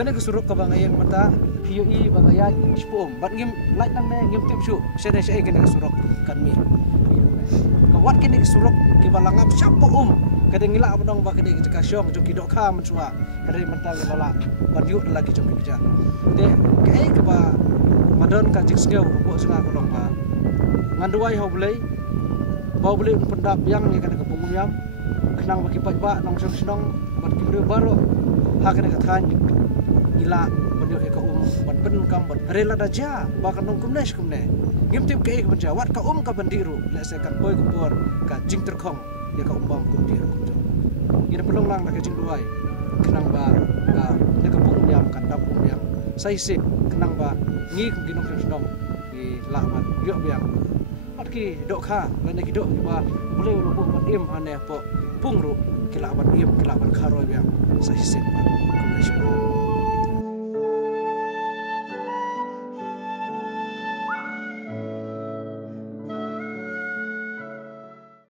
Kena kesuruk ke bang ayang mata PUI bang ayat sepom. Bat ngim light nang ne ngim tip su. Saya kena kesuruk kan mi. Kawat kena kesuruk ki balangam siapa kadang ngila abang ba kadang kita kasyong jom kidok ka mensua. Kadang mentang lala badiut lagi jom kerja. De kai ke ba madon ka jik sengau ko senga ko dong ba. Nganduai hau belai. Bau belai pendap yang ni kena kepung yam. Kenang bagi ba nong senong bat ki baru. Ha kena kathan gila badiut ka bat ben kam bat rela daja ba kan nong kumnes kumne. Ngim tip kai ke jawat ka ka bandiru le se kan boy kupur ka jing terkhong ya ka bang kumdiru. Ina pelong lang na kajing duai kenang ba na kapung yam kan dapung yam sai sip kenang ba ngi kum ginong senong di lamat yo biang atki dok kha la ne kidok ba boleh lu bat im ane po pungru kilaban im kilaban kharoi biang sai sip ba kum